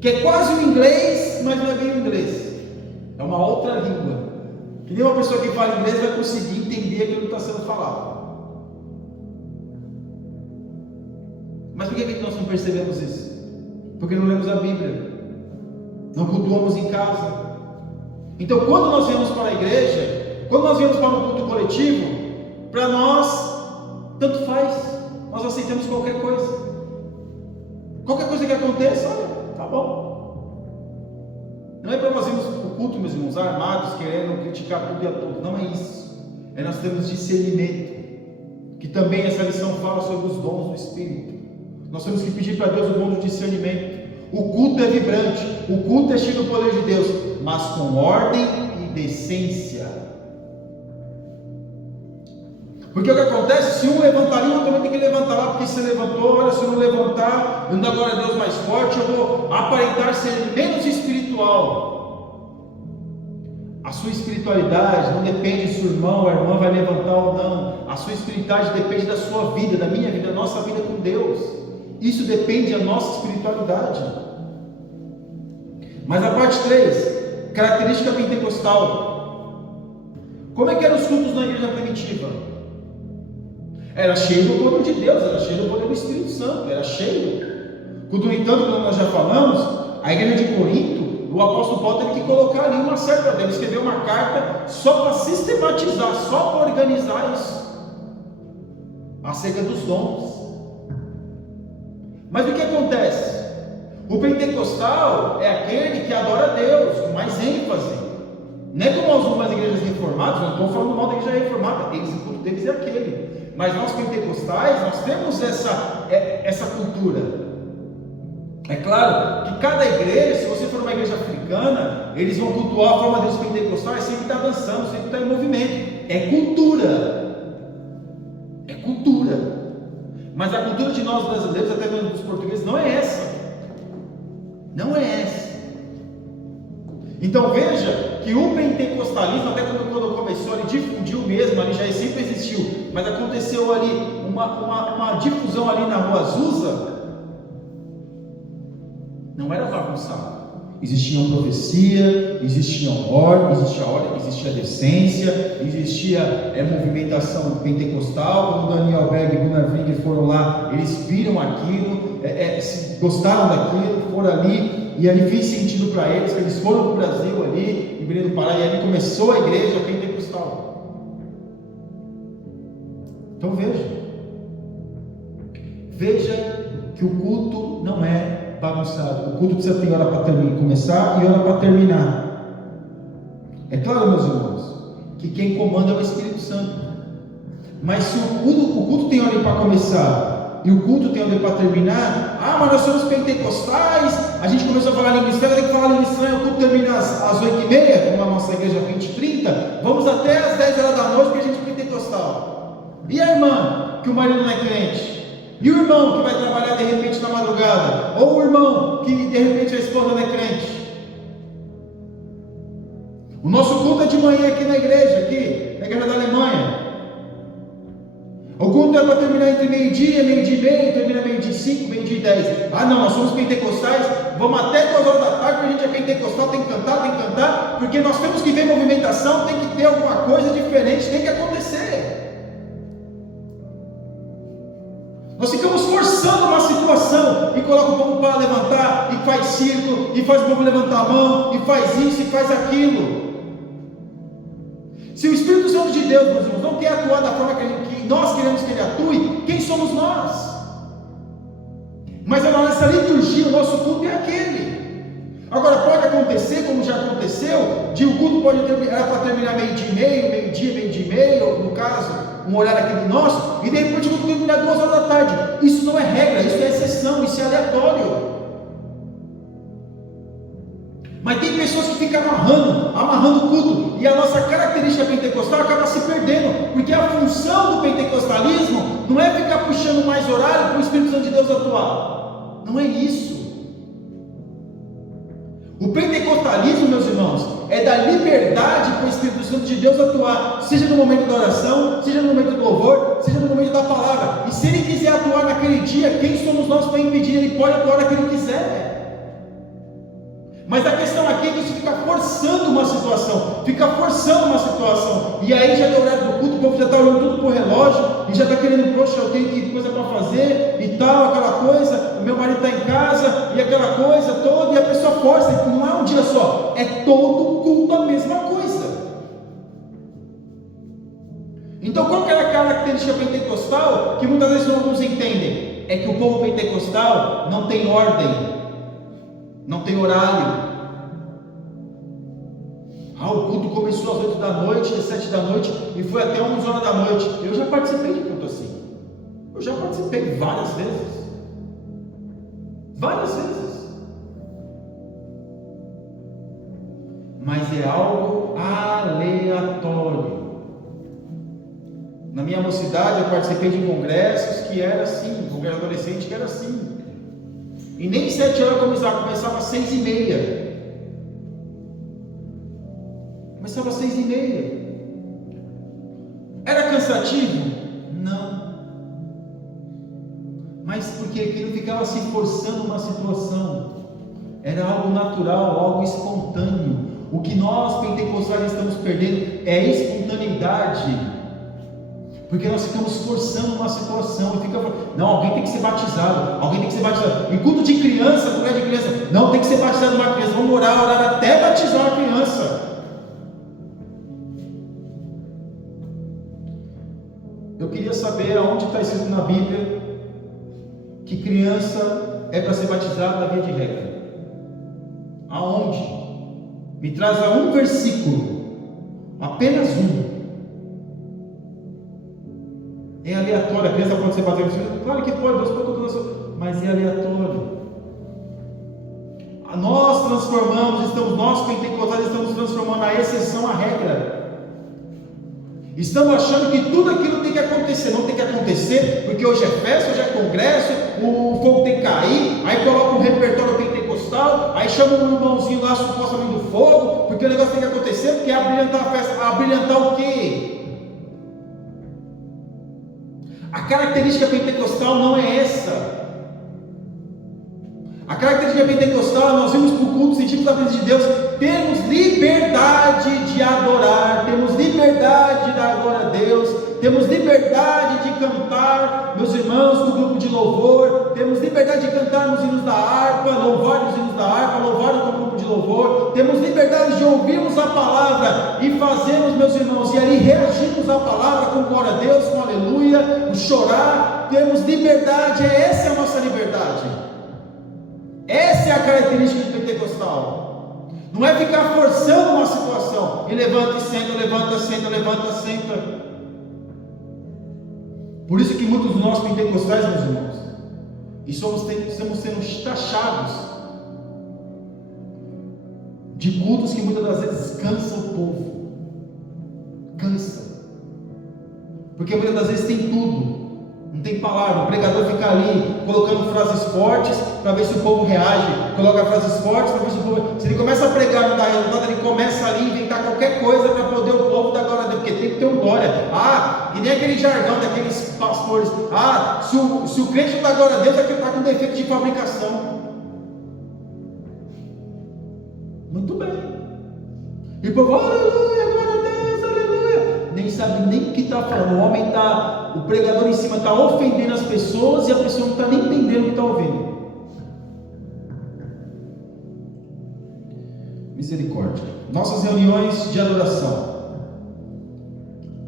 Que é quase o inglês, mas não é bem o inglês. É uma outra língua. Que nenhuma pessoa que fala inglês vai conseguir entender aquilo que está sendo falado. Mas por que nós não percebemos isso? Porque não lemos a Bíblia, não cultuamos em casa. Então, quando nós viemos para a igreja, quando nós viemos para um culto coletivo, para nós, tanto faz, nós aceitamos qualquer coisa. Qualquer coisa que aconteça, olha, tá bom. Não é para nós irmos para o culto, meus irmãos, armados, querendo criticar tudo e a todos. Não é isso. É nós temos discernimento, que também essa lição fala sobre os dons do Espírito. Nós temos que pedir para Deus o dom do discernimento. O culto é vibrante, o culto é cheio do poder de Deus, mas com ordem e decência. Porque o que acontece? Se um levantar ali, o outro também tem que levantar lá, porque se levantou, olha, se eu não levantar, eu não dou glória a Deus mais forte, eu vou aparentar ser menos espiritual. A sua espiritualidade não depende se o irmão ou a irmã vai levantar ou não. A sua espiritualidade depende da sua vida, da minha vida, da nossa vida com Deus. Isso depende da nossa espiritualidade. Mas a parte 3, característica pentecostal. Como é que eram os cultos na igreja primitiva? Era cheio do poder de Deus, era cheio do poder do Espírito Santo, era cheio. No entanto, como nós já falamos, a igreja de Corinto, o apóstolo Paulo teve que colocar ali uma certa, deve escrever uma carta só para sistematizar, só para organizar isso, acerca dos dons. Mas o que acontece? O pentecostal é aquele que adora a Deus com mais ênfase. Não é como algumas igrejas reformadas, não estou falando mal da igreja reformada, o culto deles é aquele. Mas nós pentecostais, nós temos essa cultura. É claro que cada igreja, se você for uma igreja africana, eles vão cultuar a forma deles pentecostais, sempre está dançando, sempre está em movimento. é cultura. É cultura. Mas a cultura de nós brasileiros, até mesmo dos portugueses, não é essa. Não é essa. Então veja que o pentecostalismo, até quando começou, ele difundiu mesmo, ali já sempre existiu, mas aconteceu ali uma difusão ali na Rua Azusa, não era bagunçado. Existia profecia, existia ordem, existia decência, existia movimentação pentecostal. Quando Daniel Berg e Gunnar Wigner foram lá, eles viram aquilo, gostaram daquilo, foram ali, e ali fez sentido para eles, que eles foram para o Brasil ali, em Belém do Pará, e ali começou a igreja pentecostal. Então veja que o culto não é bagunçado. O culto precisa ter hora para começar e hora para terminar. É claro, meus irmãos, que quem comanda é o Espírito Santo. Mas se o culto tem hora para começar e o culto tem hora para terminar, mas nós somos pentecostais, a gente começou a falar língua estranha, tem que falar língua estranha, o culto termina às 8h30, como a nossa igreja 20h30, vamos até às 10 horas da noite, porque a gente é pentecostal. E a irmã, que o marido não é crente? E o irmão que vai trabalhar de repente na madrugada? Ou o irmão que de repente a esposa não é crente? O nosso culto é de manhã aqui na igreja da Igreja da Alemanha. O culto é para terminar entre meio-dia e meio-dia, termina meio-dia e 5, meio-dia e 10. Não, nós somos pentecostais, vamos até 2 horas da tarde, porque a gente é pentecostal, tem que cantar, porque nós temos que ver movimentação, tem que ter alguma coisa diferente, tem que acontecer. Nós ficamos forçando uma situação e coloca o povo para levantar, e faz círculo, e faz o povo levantar a mão, e faz isso, e faz aquilo. Se o Espírito Santo de Deus, meus irmãos, não quer atuar da forma que nós queremos que ele atue, quem somos nós? Mas a nossa liturgia, o nosso culto é aquele. Agora pode acontecer, como já aconteceu, de o culto pode terminar para terminar meio-dia e meio, no caso, um horário aqui do nosso, e de repente o culto terminar 2 horas da tarde. Isso não é regra, isso é exceção, isso é aleatório. Mas tem pessoas que ficam amarrando o culto, e a nossa característica pentecostal acaba se perdendo, porque a função do pentecostalismo não é ficar puxando mais horário para o Espírito Santo de Deus atuar. Não é isso. O pentecostalismo, meus irmãos, é dar liberdade para o Espírito Santo de Deus atuar, seja no momento da oração, seja no momento do louvor, seja no momento da palavra. E se ele quiser atuar naquele dia, quem somos nós para impedir? Ele pode atuar naquele que ele quiser. Mas a questão aqui é que você fica forçando uma situação, e aí já deu horário do culto, o povo já está olhando tudo para o relógio, e já está querendo, poxa, eu tenho coisa para fazer, e tal, aquela coisa, o meu marido está em casa, e aquela coisa toda, e a pessoa força, e não é um dia só, é todo culto a mesma coisa. Então qual que é a característica pentecostal, que muitas vezes alguns entendem? É que o povo pentecostal não tem ordem, não tem horário. O culto começou às 8 da noite, às 7 da noite e foi até 11 horas da noite. Eu já participei de culto assim. Eu já participei várias vezes. Mas é algo aleatório. Na minha mocidade eu participei de congressos que era assim, congresso adolescente que era assim. E nem 7 horas começava às 6h30. Começava às 6h30. Era cansativo? Não. Mas porque aquilo ficava se forçando uma situação. Era algo natural, algo espontâneo. O que nós pentecostais estamos perdendo é a espontaneidade. Porque nós ficamos forçando uma situação, não, alguém tem que ser batizado, Em culto de criança, mulher de criança, não, tem que ser batizado uma criança, vamos orar até batizar uma criança. Eu queria saber aonde está escrito na Bíblia que criança é para ser batizada na via de regra. Aonde? Me traz um versículo, apenas um. É aleatório, a criança pode ser batizada, claro que pode, Deus pode, mas é aleatório. Nós pentecostais estamos transformando a exceção à regra. Estamos achando que tudo aquilo tem que acontecer. Não tem que acontecer, porque hoje é festa, hoje é congresso, o fogo tem que cair, aí coloca um repertório pentecostal, aí chama um irmãozinho lá supostamente do fogo, porque o negócio tem que acontecer, porque é abrilhantar a festa. Abrilhantar o quê? A característica pentecostal não é essa. A característica pentecostal, nós vimos para o culto, sentimos a presença de Deus, temos liberdade de adorar, temos liberdade de dar glória a Deus, temos liberdade de cantar, meus irmãos, no grupo de louvor, temos liberdade de cantar nos hinos da harpa, louvar nos hinos da harpa, louvar no grupo de louvor, temos liberdade de ouvirmos a palavra e fazermos, meus irmãos, e ali reagirmos à palavra com glória a Deus, com aleluia, com chorar, temos liberdade, essa é a nossa liberdade. Essa é a característica do pentecostal. Não é ficar forçando uma situação e levanta e senta, levanta, senta, levanta, senta. Por isso que muitos de nós pentecostais, meus irmãos, estamos sendo taxados de cultos que muitas das vezes cansa o povo. Cansa. Porque muitas das vezes tem tudo. Não tem palavra, o pregador fica ali colocando frases fortes para ver se o povo reage, coloca frases fortes para ver se o povo. Se ele começa a pregar, não dá resultado, ele começa ali a inventar qualquer coisa para poder o povo dar glória a Deus, porque tem que ter um glória. E nem aquele jargão daqueles pastores. Se o crente não dá glória a Deus, é que ele está com defeito de fabricação. Muito bem. E o povo, aleluia, glória a Deus, aleluia. Nem sabe nem o que está falando. O pregador em cima está ofendendo as pessoas e a pessoa não está nem entendendo o que está ouvindo. Misericórdia. Nossas reuniões de adoração.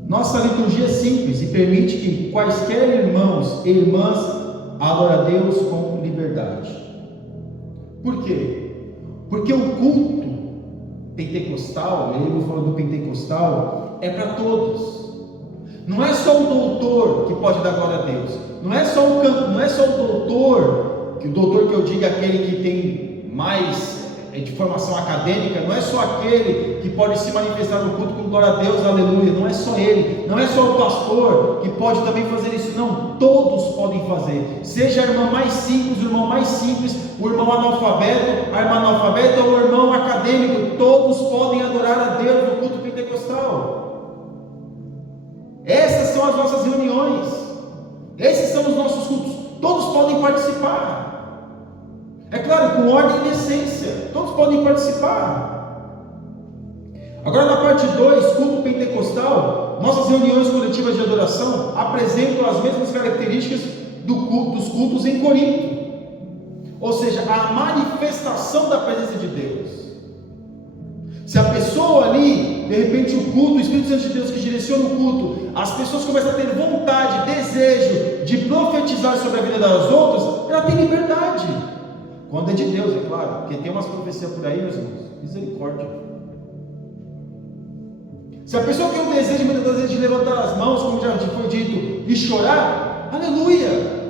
Nossa liturgia é simples e permite que quaisquer irmãos e irmãs adorem a Deus com liberdade. Por quê? Porque o culto pentecostal, eu vou falar do pentecostal, é para todos. Não é só o doutor que pode dar glória a Deus. Não é só o doutor, que o doutor que eu digo é aquele que tem mais de formação acadêmica, não é só aquele que pode se manifestar no culto com glória a Deus, aleluia. Não é só ele, não é só o pastor que pode também fazer isso, não. Todos podem fazer. Seja a irmã mais simples, o irmão mais simples, o irmão analfabeto, a irmã analfabeta ou o irmão acadêmico, todos podem adorar a Deus no culto pentecostal. Essas são as nossas reuniões, esses são os nossos cultos, todos podem participar, é claro, com ordem e decência, todos podem participar. Agora na parte 2, culto pentecostal, nossas reuniões coletivas de adoração apresentam as mesmas características dos cultos em Corinto, ou seja, a manifestação da presença de Deus. Se a pessoa ali, de repente o culto, o Espírito Santo de Deus que direciona o culto, as pessoas começam a ter vontade, desejo de profetizar sobre a vida das outras, ela tem liberdade. Quando é de Deus, é claro, porque tem umas profecias por aí, meus irmãos, misericórdia. Se a pessoa tem um desejo, muitas das vezes, de levantar as mãos, como já foi dito, e chorar, aleluia.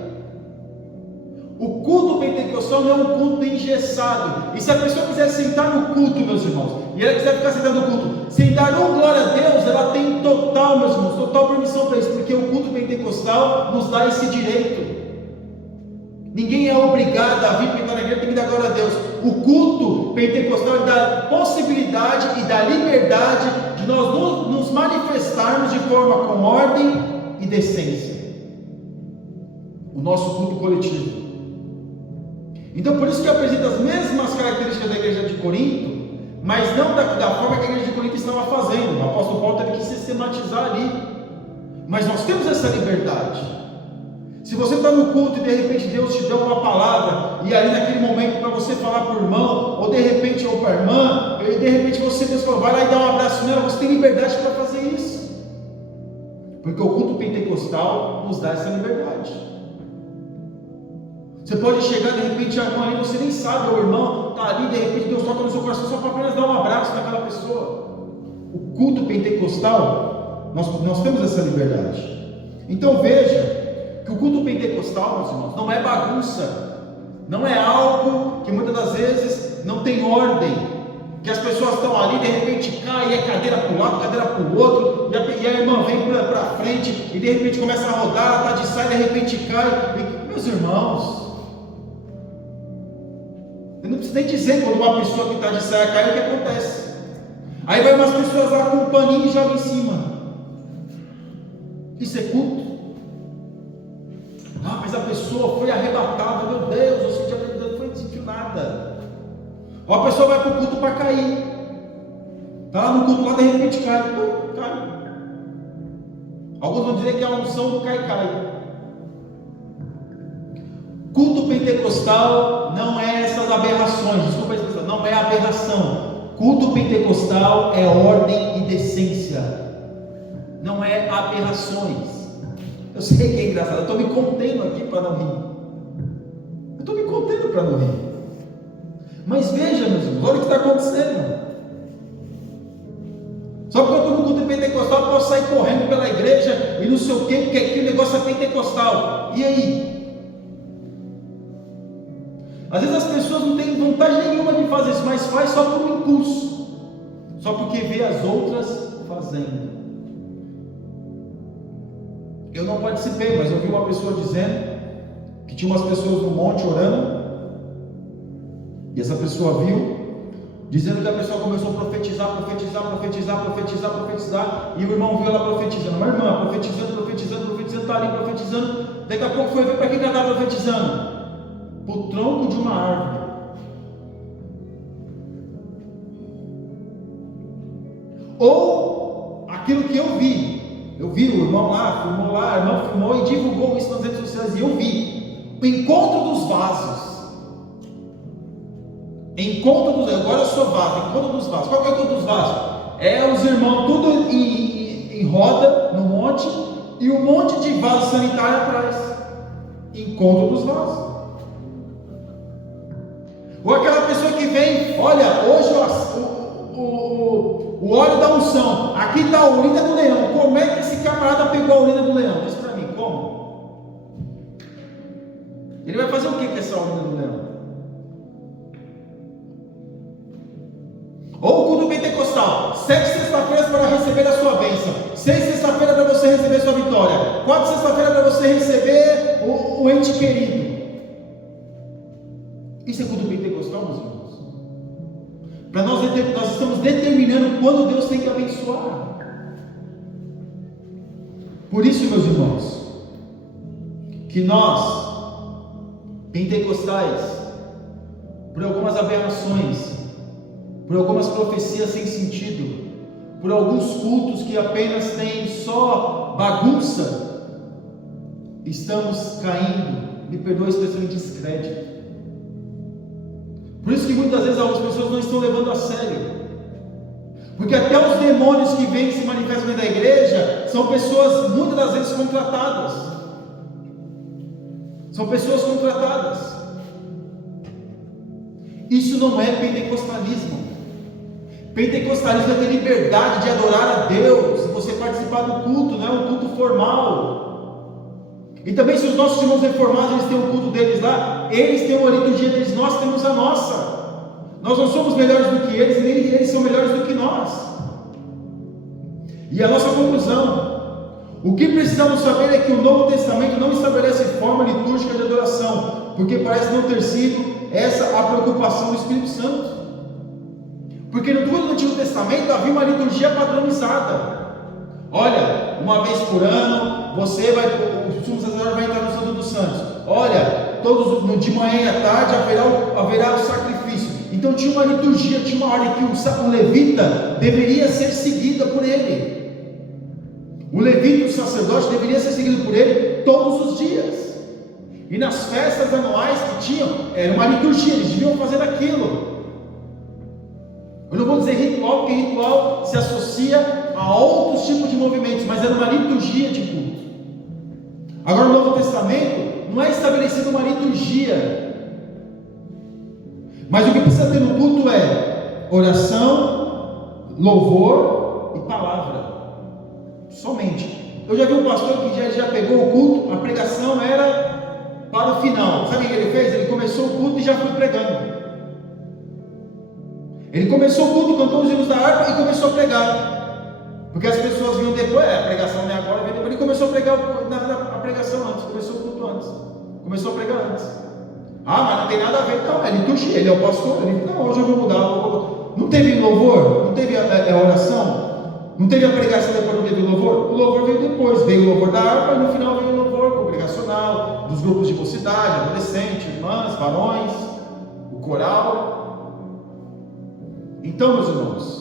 O culto pentecostal não é um culto engessado. E se a pessoa quiser sentar no culto, meus irmãos, e ela quiser ficar sentada no culto, sem dar um glória a Deus, ela tem total, meus irmãos, total permissão para isso, porque o culto pentecostal nos dá esse direito. Ninguém é obrigado a vir cantar na igreja, tem que dar glória a Deus. O culto pentecostal dá possibilidade e dá liberdade de nós nos manifestarmos de forma com ordem e decência. O nosso culto coletivo. Então por isso que apresenta as mesmas características da igreja de Corinto, mas não da forma que a igreja de Corinto estava fazendo. O apóstolo Paulo teve que sistematizar ali. Mas nós temos essa liberdade. Se você está no culto e de repente Deus te deu uma palavra, e ali naquele momento para você falar para o irmão, ou de repente ou para a irmã, e de repente Deus falou, vai lá e dá um abraço nela, você tem liberdade para fazer isso. Porque o culto pentecostal nos dá essa liberdade. Você pode chegar, de repente, a irmã ali, você nem sabe, o irmão está ali, de repente Deus toca no seu coração só para apenas dar um abraço naquela pessoa. O culto pentecostal, nós temos essa liberdade. Então veja que o culto pentecostal, meus irmãos, não é bagunça, não é algo que muitas das vezes não tem ordem, que as pessoas estão ali, de repente cai, é cadeira para um lado, cadeira para o outro, e a irmã vem para frente e de repente começa a rodar, está de saia, de repente cai. E, meus irmãos, eu não preciso nem dizer quando uma pessoa que está de saia cai, o que acontece. Aí vai umas pessoas lá com um paninho e joga em cima. Isso é culto? Ah, mas a pessoa foi arrebatada, meu Deus, eu senti a não foi sentiu nada. Ou a pessoa vai para o culto para cair. Está lá no culto, lá de repente cai. Cai. Alguns vão dizer que é a unção do cai. Culto pentecostal não é essas aberrações, desculpa a expressão, não é aberração. Culto pentecostal é ordem e decência, não é aberrações. Eu sei que é engraçado, eu estou me contendo aqui para não rir. Mas veja, meus irmãos, olha o que está acontecendo. Só porque eu estou no culto pentecostal, eu posso sair correndo pela igreja e não sei o quê, porque aquele negócio é pentecostal. E aí? Às vezes as pessoas não têm vontade nenhuma de fazer isso, mas faz só por um impulso, só porque vê as outras fazendo. Eu não participei, mas eu vi uma pessoa dizendo que tinha umas pessoas no monte orando, e essa pessoa viu, dizendo que a pessoa começou a profetizar, e o irmão viu ela profetizando, uma irmã profetizando, está ali profetizando, daqui a pouco foi ver para quem ela estava profetizando, para o tronco de uma árvore. Ou aquilo que eu vi o irmão lá, a irmã filmou e divulgou isso nas redes sociais, e eu vi o encontro dos vasos. Agora eu sou vaso, encontro dos vasos. Qual que é o encontro dos vasos? É os irmãos tudo em roda no monte e um monte de vaso sanitário atrás. Encontro dos vasos. Ou aquela pessoa que vem, olha, hoje o óleo da unção, aqui está a urina do leão. Como é que esse camarada pegou a urina do leão? Diz para mim, como? Ele vai fazer o que com essa urina do leão? Ou o culto pentecostal, 7 sexta-feiras para receber a sua bênção, 6 sexta-feira para você receber a sua vitória, 4 sexta-feira para você receber o ente querido. Isso é culto pentecostal, meus irmãos? Para nós estamos determinando quando Deus tem que abençoar. Por isso, meus irmãos, que nós, pentecostais, por algumas aberrações, por algumas profecias sem sentido, por alguns cultos que apenas têm só bagunça, estamos caindo, me perdoe a expressão, em descrédito. Por isso que muitas vezes algumas pessoas não estão levando a sério, porque até os demônios que vêm e se manifestam dentro da igreja são pessoas muitas das vezes contratadas. Isso não é pentecostalismo. Pentecostalismo é ter liberdade de adorar a Deus, você participar do culto, não é um culto formal. E também, se os nossos irmãos reformados eles têm o culto deles lá, eles têm uma liturgia deles, nós temos a nossa. Nós não somos melhores do que eles, nem eles são melhores do que nós. E a nossa conclusão: o que precisamos saber é que o Novo Testamento não estabelece forma litúrgica de adoração, porque parece não ter sido essa a preocupação do Espírito Santo. Porque no Antigo Testamento havia uma liturgia padronizada. Olha, uma vez por ano, o sumo sacerdote vai entrar no Santo dos Santos. Olha, de manhã e à tarde haverá o sacrifício. Então tinha uma liturgia, tinha uma ordem que o levita deveria ser seguida por ele. O levita, o sacerdote, deveria ser seguido por ele todos os dias. E nas festas anuais que tinham, era uma liturgia, eles deviam fazer aquilo. Eu não vou dizer ritual, porque ritual se associa a outros tipos de movimentos, mas era uma liturgia de culto. Agora, no Novo Testamento, não é estabelecida uma liturgia, mas o que precisa ter no culto é oração, louvor e palavra, somente. Eu já vi um pastor que já pegou o culto, a pregação era para o final. Sabe o que ele fez? Ele começou o culto e já foi pregando. Ele começou o culto, cantou os hinos da harpa e começou a pregar. Porque as pessoas vinham depois, a pregação não é agora, vem depois. Ele começou a pregar a pregação antes, começou o culto antes, começou a pregar antes. Ah, mas não tem nada a ver, não, é liturgia, ele é o pastor, ele, não, hoje eu vou mudar. Não teve louvor? Não teve a oração? Não teve a pregação depois, não teve o louvor? O louvor veio depois, veio o louvor da harpa e no final veio o louvor congregacional, dos grupos de mocidade, adolescentes, irmãs, varões, o coral. Então, meus irmãos,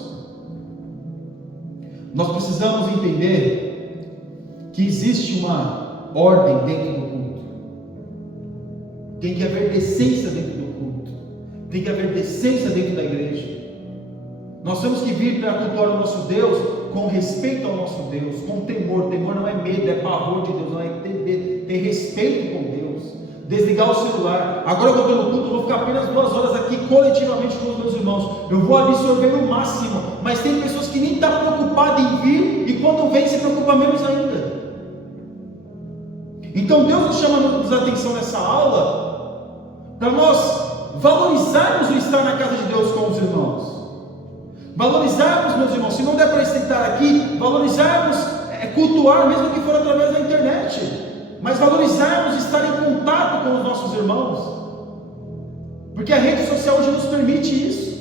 nós precisamos entender que existe uma ordem dentro do culto. Tem que haver decência dentro do culto. Tem que haver decência dentro da igreja. Nós temos que vir para cultuar o nosso Deus com respeito ao nosso Deus, com temor. Temor não é medo, é pavor de Deus, não é ter respeito com Deus. Desligar o celular. Agora que eu estou no culto, eu vou ficar apenas 2 horas aqui coletivamente com os meus irmãos. Eu vou absorver o máximo. Mas tem pessoas que nem estão preocupadas em vir e quando vem se preocupa menos ainda. Então Deus nos chama a atenção nessa aula para nós valorizarmos o estar na casa de Deus com os irmãos. Valorizarmos, meus irmãos, se não der para estar aqui, valorizarmos, cultuar, mesmo que for através da internet, mas valorizarmos estar em contato com os nossos irmãos, porque a rede social hoje nos permite isso.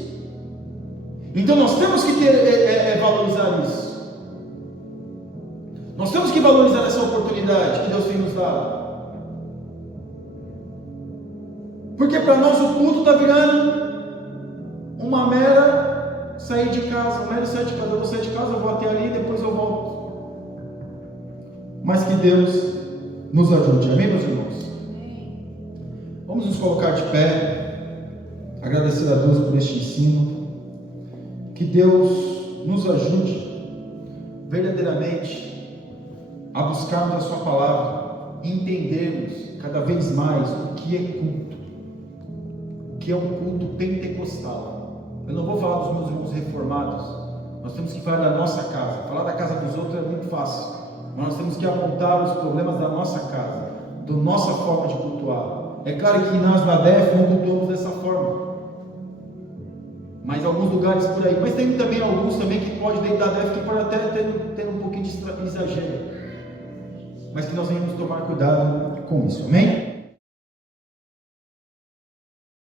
Então nós temos que valorizar isso. Nós temos que valorizar essa oportunidade que Deus tem nos dado, porque para nós o culto está virando uma mera sair de casa, eu vou sair de casa, eu vou até ali e depois eu volto. Mas que Deus nos ajude, amém, meus irmãos? Vamos nos colocar de pé, agradecer a Deus por este ensino, que Deus nos ajude verdadeiramente a buscarmos a sua palavra e entendermos cada vez mais o que é culto, o que é um culto pentecostal. Eu não vou falar dos meus irmãos reformados, nós temos que falar da nossa casa. Falar da casa dos outros é muito fácil, mas nós temos que apontar os problemas da nossa casa, da nossa forma de cultuar. É claro que nós na DEF não cultuamos dessa forma, mas alguns lugares por aí, mas tem também alguns também que pode dentro da DEF que pode até ter um pouquinho de exagero, mas que nós devemos tomar cuidado com isso, amém?